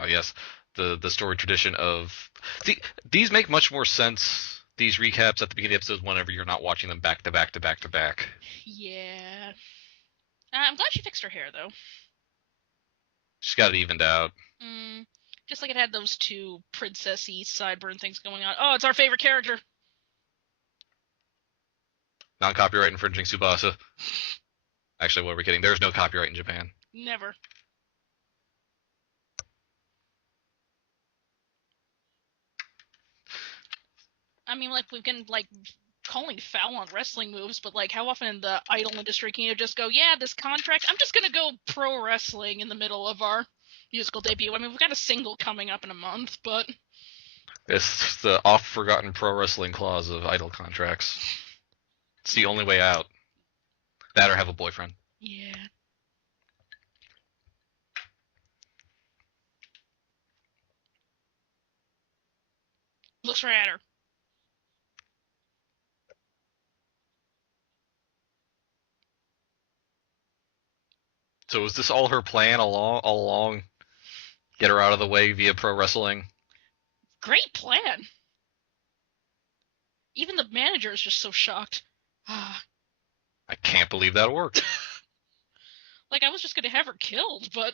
Oh yes, the story tradition of these make much more sense. These recaps at the beginning of episodes, whenever you're not watching them back to back to back to back. Yeah. I'm glad she fixed her hair, though. She's got it evened out. Mm, just like it had those two princessy sideburn things going on. Oh, it's our favorite character. Non-copyright infringing Subasa. Actually, what are we kidding? There's no copyright in Japan. Never. I mean, like, we've been, like, calling foul on wrestling moves, but, like, how often in the idol industry can you just go, yeah, this contract, I'm just gonna go pro wrestling in the middle of our musical debut? I mean, we've got a single coming up in a month, but... It's the oft-forgotten pro wrestling clause of idol contracts. It's the only way out. That or have a boyfriend. Yeah. Looks right at her. So is this all her plan all along? Get her out of the way via pro wrestling? Great plan. Even the manager is just so shocked. Ah. I can't believe that worked. Like, I was just gonna have her killed, but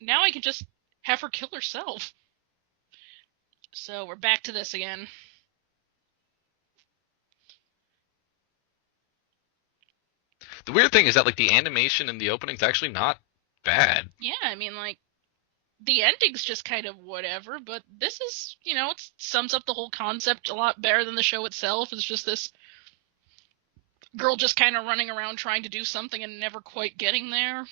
now I can just have her kill herself. So we're back to this again. The weird thing is that like the animation in the opening's actually not bad. Yeah, I mean, like, the ending's just kind of whatever, but this is, it sums up the whole concept a lot better than the show itself. It's just this girl just kind of running around trying to do something and never quite getting there.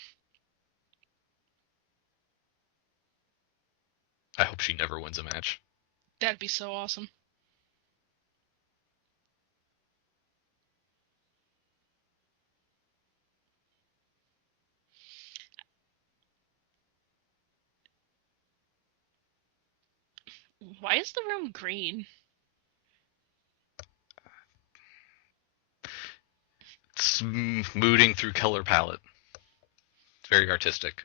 I hope she never wins a match. That'd be so awesome. Why is the room green? Smoothing through color palette. It's very artistic.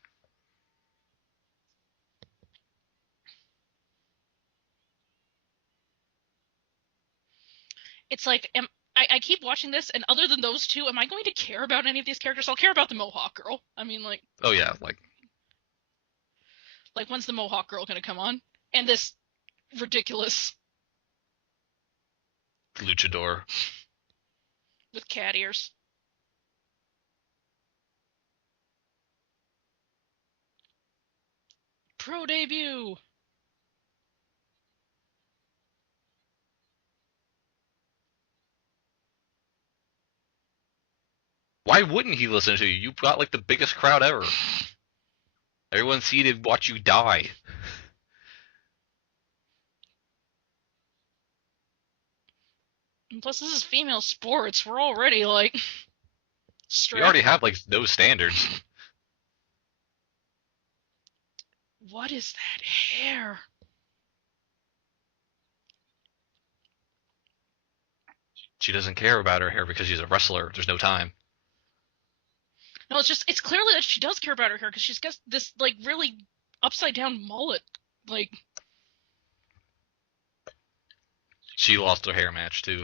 It's like, I keep watching this, and other than those two, am I going to care about any of these characters? I'll care about the Mohawk girl. I mean, Oh yeah, like when's the Mohawk girl gonna come on? And this ridiculous luchador. with cat ears. Pro debut. Why wouldn't he listen to you? You've got like the biggest crowd ever. Everyone's seated to watch you die. And plus, this is female sports. We're already like We already strapped. have like those standards. What is that hair? She doesn't care about her hair because she's a wrestler. There's no time. No, it's clearly that she does care about her hair because she's got this like really upside down mullet. Like, She lost her hair match too.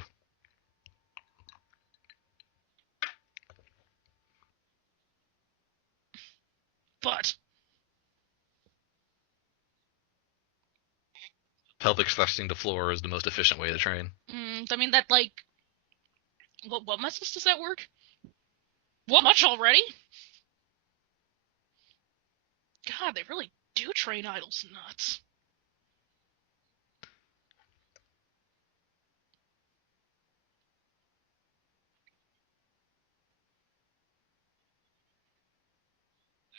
but Pelvic thrusting to floor is the most efficient way to train. I mean that like what muscles does that work? What much already? God, they really do train idols nuts.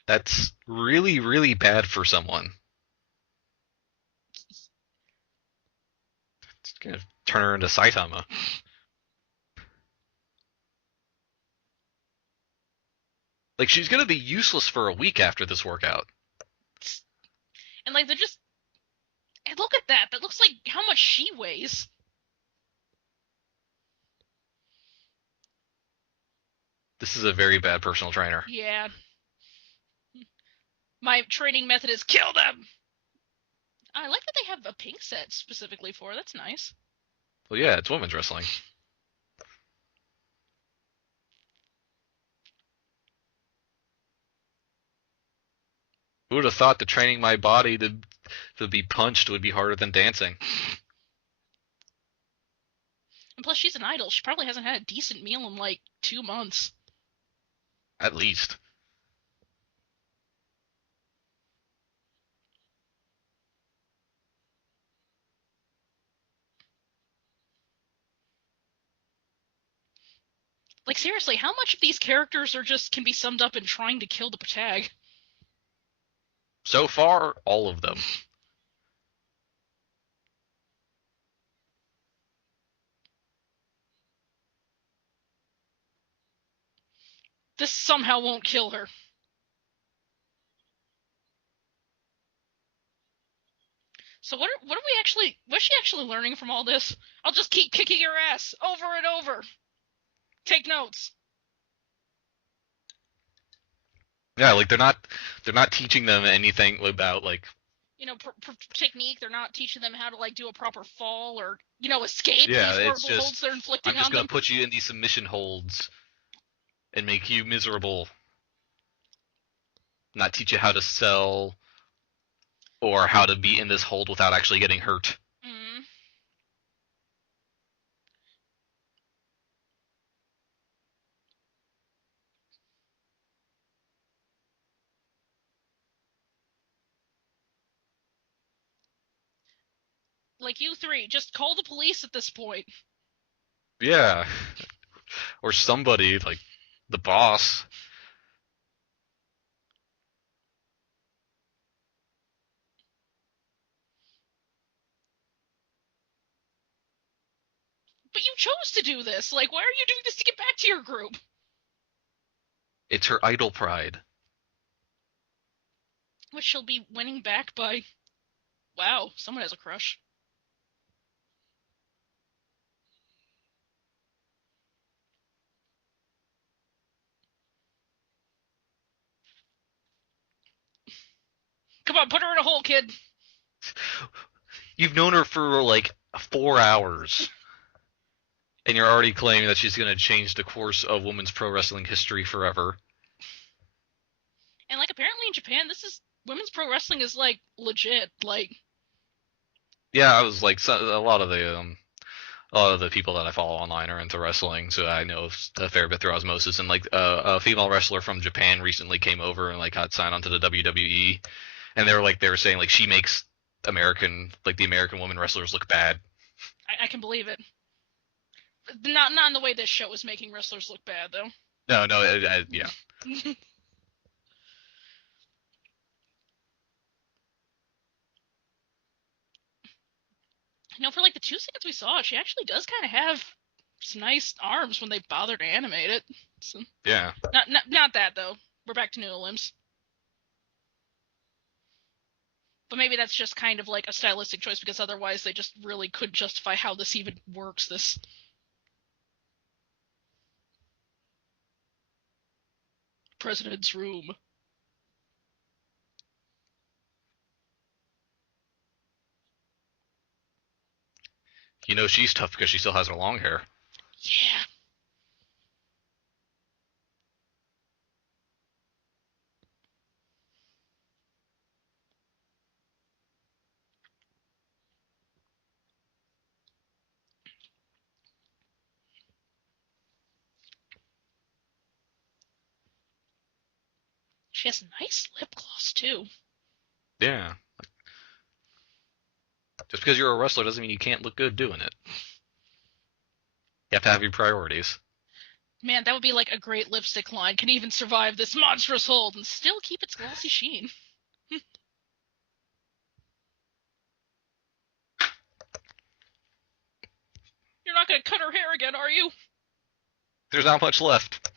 That's really, really bad for someone. It's gonna turn her into Saitama. Like she's gonna be useless for a week after this workout. And like they're just and look at that. That looks like how much she weighs. This is a very bad personal trainer. Yeah. My training method is kill them. I like that they have a pink set specifically for. That's nice. Well, yeah, it's women's wrestling. Who would have thought that training my body to be punched would be harder than dancing? And plus, she's an idol. She probably hasn't had a decent meal in like 2 months. At least. Like, seriously, how much of these characters are just can be summed up in trying to kill the protag? So far, all of them. This somehow won't kill her. So what's she actually learning from all this? I'll just keep kicking your ass over and over. Take notes. Yeah, like they're not teaching them anything about like Technique. They're not teaching them how to like do a proper fall or escape yeah, these it's horrible holds just they're inflicting I'm just on gonna them. put you in these submission holds and make you miserable. Not teach you how to sell or how to be in this hold without actually getting hurt. Mm. Like you three, just call the police at this point. Yeah. Or somebody like the boss. But you chose to do this. Like, why are you doing this to get back to your group? It's her idol pride. Which she'll be winning back by. Wow, someone has a crush. Come on, put her in a hole, kid. You've known her for like 4 hours. And you're already claiming that she's going to change the course of women's pro wrestling history forever. And like apparently in Japan, women's pro wrestling is like legit. Like, Yeah, I was like a lot of the people that I follow online are into wrestling, so I know a fair bit through osmosis. And like a female wrestler from Japan recently came over and like got signed onto the WWE, and they were saying like she makes the American women wrestlers look bad. I can believe it. Not in the way this show is making wrestlers look bad, though. No, yeah. For like the 2 seconds we saw it, she actually does kind of have some nice arms when they bother to animate it. So, Yeah. not that though. We're back to noodle limbs. But maybe that's just kind of like a stylistic choice because otherwise they just really couldn't justify how this even works. This. President's room. You know she's tough because she still has her long hair. Yeah. She has nice lip gloss too. Yeah. Just because you're a wrestler doesn't mean you can't look good doing it. You have to have your priorities. Man, that would be like a great lipstick line. Can even survive this monstrous hold and still keep its glossy sheen. You're not gonna cut her hair again, are you? There's not much left.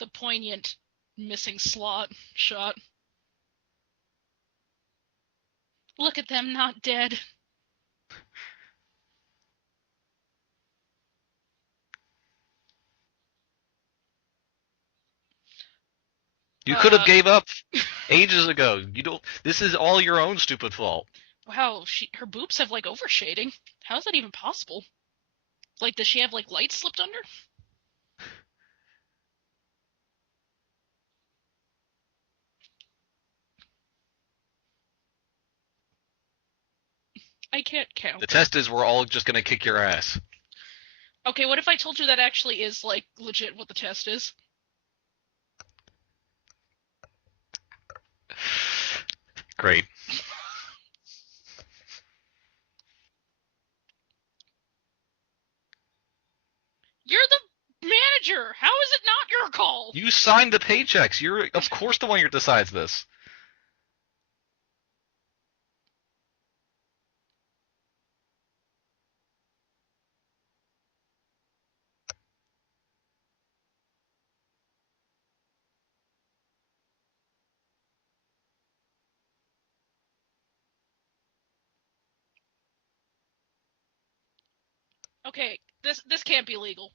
The poignant missing slot shot. Look at them not dead. You could have Uh, gave up ages ago. You don't. This is all your own stupid fault. wow, her boobs have like overshading. How is that even possible? Like, does she have like lights slipped under? I can't The count. test is we're all just gonna kick your ass. Okay, what if I told you that actually is like legit what the test is? Great. You're the manager. How is it not your call? You signed the paychecks. You're of course the one who decides this. Okay, this can't be legal.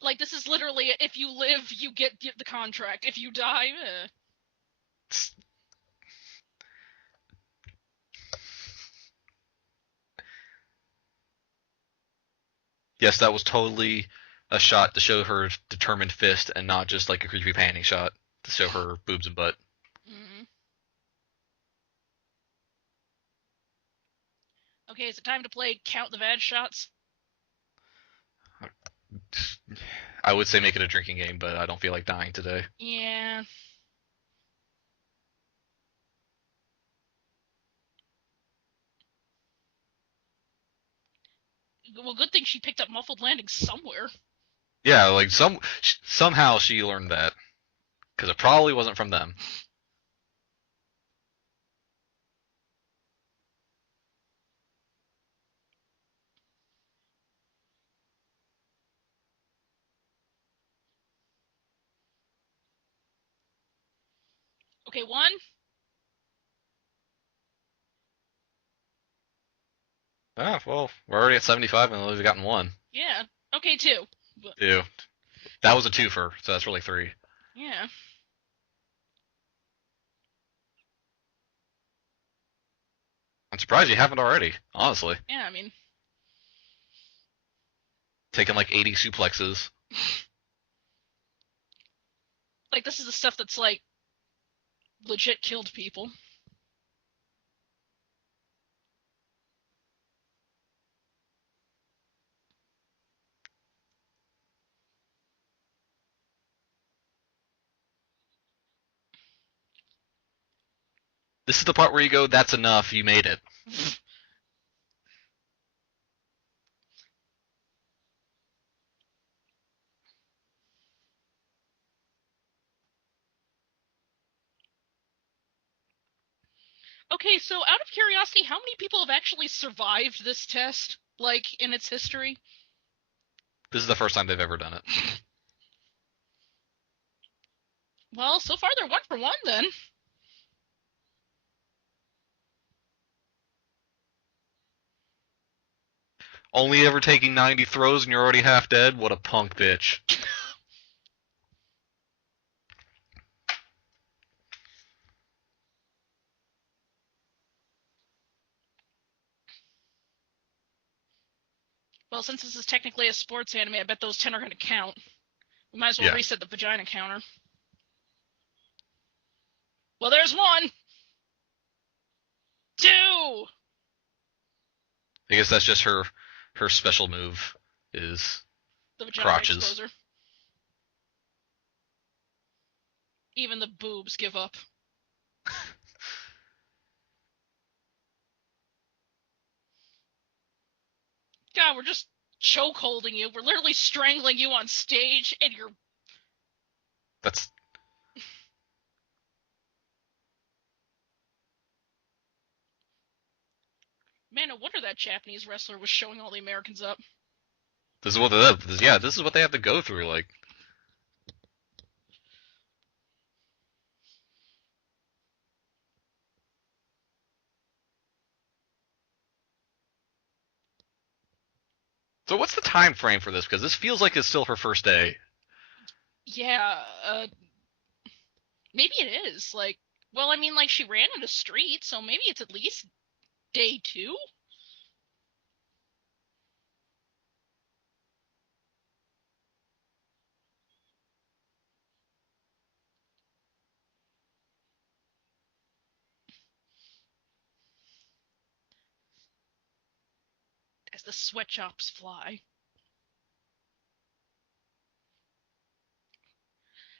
Like, this is literally, if you live, you get the contract. If you die, Yes, that was totally a shot to show her determined fist and not just like a creepy panning shot to show her boobs and butt. mm. Okay, is it time to play Count the Vag Shots? I would say make it a drinking game, but I don't feel like dying today. Yeah. Well, good thing she picked up Muffled Landing somewhere. Yeah, like somehow she learned that because it probably wasn't from them. Okay, one. Ah, well, we're already at 75 and we've gotten one. Yeah. Okay, two. But, Two. That was a twofer, so that's really three. yeah. I'm surprised you haven't already, honestly. Yeah, I mean, Taking like 80 suplexes. like, this is the stuff that's, like, legit killed people. This is the part where you go, that's enough, you made it. Okay, so out of curiosity, how many people have actually survived this test, like, in its history? This is the first time they've ever done it. Well, so far they're 1-for-1 then. Only ever taking 90 throws and you're already half dead? What a punk bitch. Well, since this is technically a sports anime, I bet those 10 are going to count. We might as well Yeah. reset the vagina counter. Well, there's one! Two! I guess that's just her special move is The vagina crotches. exposer. Even the boobs give up. God, we're just choke holding you. We're literally strangling you on stage, and you're. That's Man, no wonder that Japanese wrestler was showing all the Americans up. this is what this is what they have to go through. Like, So what's the time frame for this? Because this feels like it's still her first day. Yeah, maybe it is. Like, well, I mean, like, she ran in the street, so maybe it's at least day 2? As the sweatshops fly.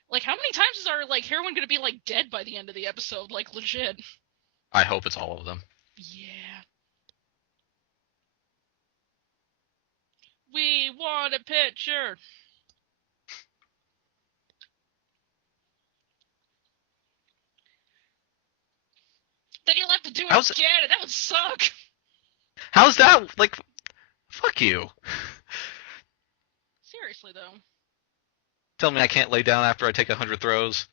Like, how many times is our, like, heroine gonna be, like, dead by the end of the episode? Like, legit. I hope it's all of them. Yeah. We want a picture. Then you'll have to do it How's again, and that would suck. how's that like? Fuck you. Seriously, though. Tell me I can't lay down after I take 100 throws.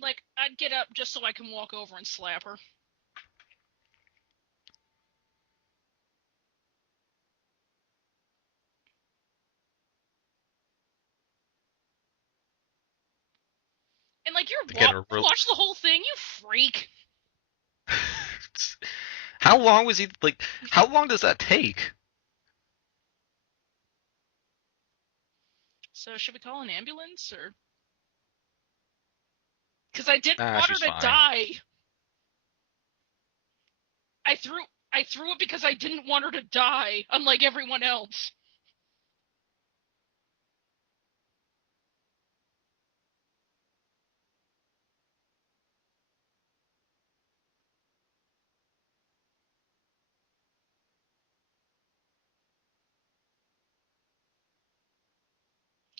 Like, I'd get up just so I can walk over and slap her. And, like, Again, real. watch the whole thing, you freak. How long was he like? How long does that take? So, should we call an ambulance, or? Because I didn't Nah, want her she's to fine. die. I threw it because I didn't want her to die, unlike everyone else.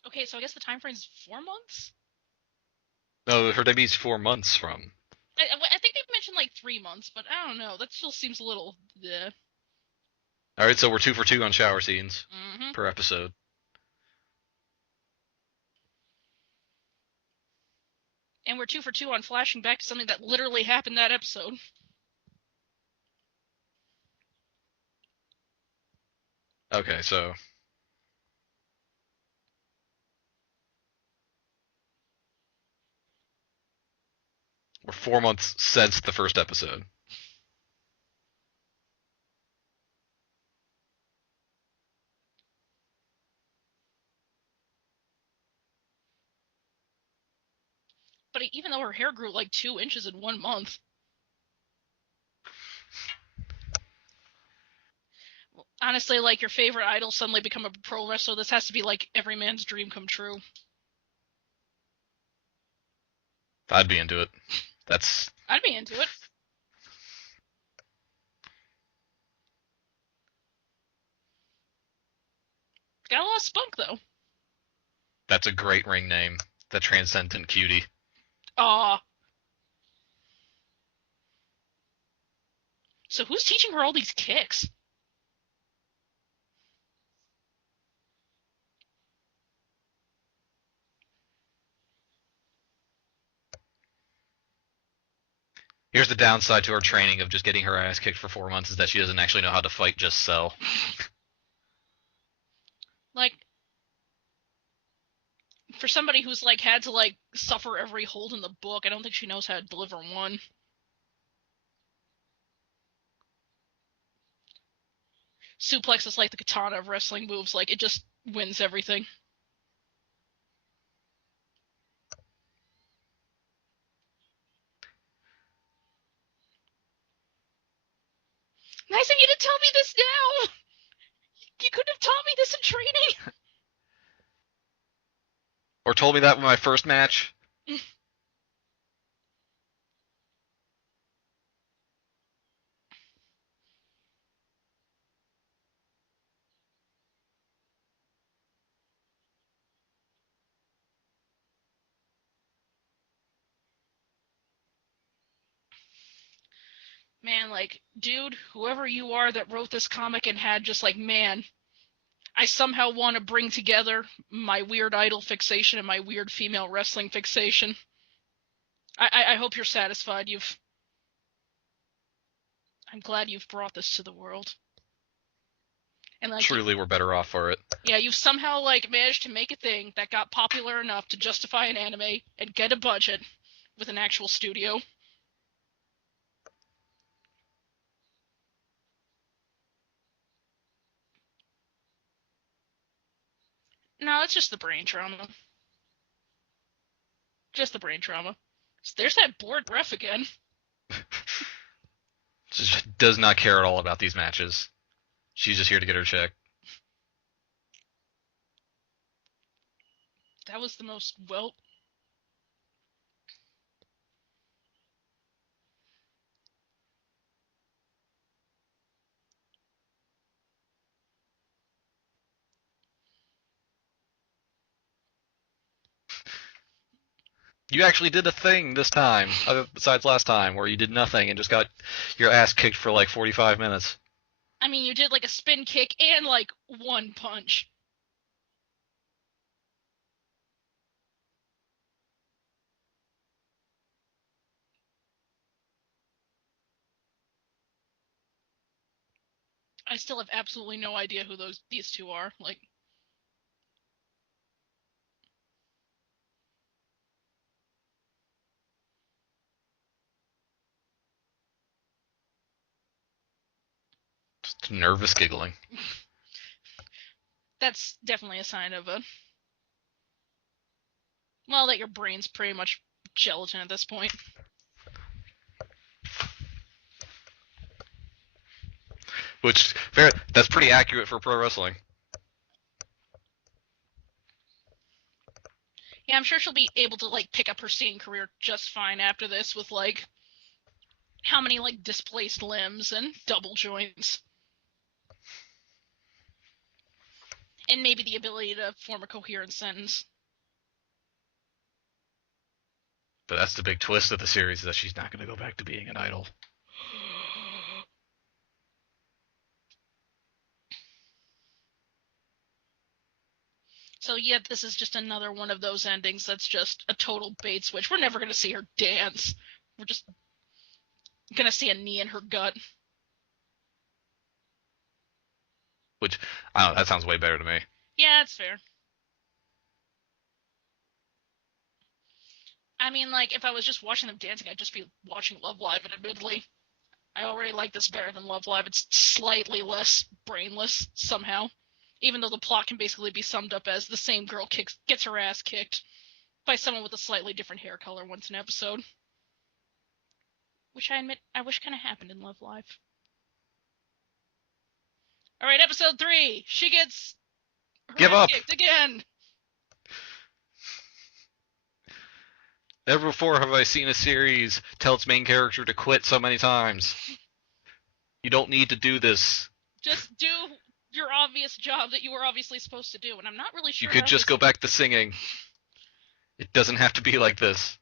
Okay, so I guess the time frame is 4 months? No, her debut's 4 months from. I think they've mentioned like 3 months, but I don't know. That still seems a little. All right, so we're 2 for 2 on shower scenes Mm-hmm. per episode. And we're 2 for 2 on flashing back to something that literally happened that episode. Okay, so we're 4 months since the first episode. But even though her hair grew like 2 inches in 1 month. Honestly, like, your favorite idol suddenly become a pro wrestler. This has to be like every man's dream come true. I'd be into it. That's I'd be into it. Got a lot of spunk though. that's a great ring name. The Transcendent Cutie. Aw. So who's teaching her all these kicks? Here's the downside to her training of just getting her ass kicked for 4 months is that she doesn't actually know how to fight, just sell. Like, for somebody who's like had to like suffer every hold in the book, I don't think she knows how to deliver one. Suplex is like the katana of wrestling moves. Like, it just wins everything. Nice of you to tell me this now. You couldn't have taught me this in training. Or told me that in my first match. Man, like, dude, whoever you are that wrote this comic and had just like, man, I somehow want to bring together my weird idol fixation and my weird female wrestling fixation. I hope you're satisfied. I'm glad you've brought this to the world. And like, Truly, we're better off for it. Yeah, you've somehow like managed to make a thing that got popular enough to justify an anime and get a budget with an actual studio. No, it's just the brain trauma. Just the brain trauma. There's that bored ref again. Just does not care at all about these matches. She's just here to get her check. That was the most, well... You actually did a thing this time, besides last time, where you did nothing and just got your ass kicked for like 45 minutes. I mean, you did like a spin kick and like one punch. I still have absolutely no idea who these two are. Like, Just nervous giggling. that's definitely a sign of a... Well, that your brain's pretty much gelatin at this point. Which, that's pretty accurate for pro wrestling. Yeah, I'm sure she'll be able to like pick up her singing career just fine after this with like how many like displaced limbs and double joints. And maybe the ability to form a coherent sentence. But that's the big twist of the series, is that she's not going to go back to being an idol. So yeah, this is just another one of those endings that's just a total bait switch. We're never going to see her dance. We're just going to see a knee in her gut. Which, I don't know, that sounds way better to me. Yeah, that's fair. I mean, like, if I was just watching them dancing, I'd just be watching Love Live, and admittedly, I already like this better than Love Live. It's slightly less brainless, somehow. Even though the plot can basically be summed up as the same girl gets her ass kicked by someone with a slightly different hair color once an episode. Which I admit, I wish kind of happened in Love Live. Alright, episode 3! She gets her ass kicked again! Never before have I seen a series tell its main character to quit so many times. You don't need to do this. Just do your obvious job that you were obviously supposed to do, and I'm not really sure. You could just go back to singing. It doesn't have to be like this.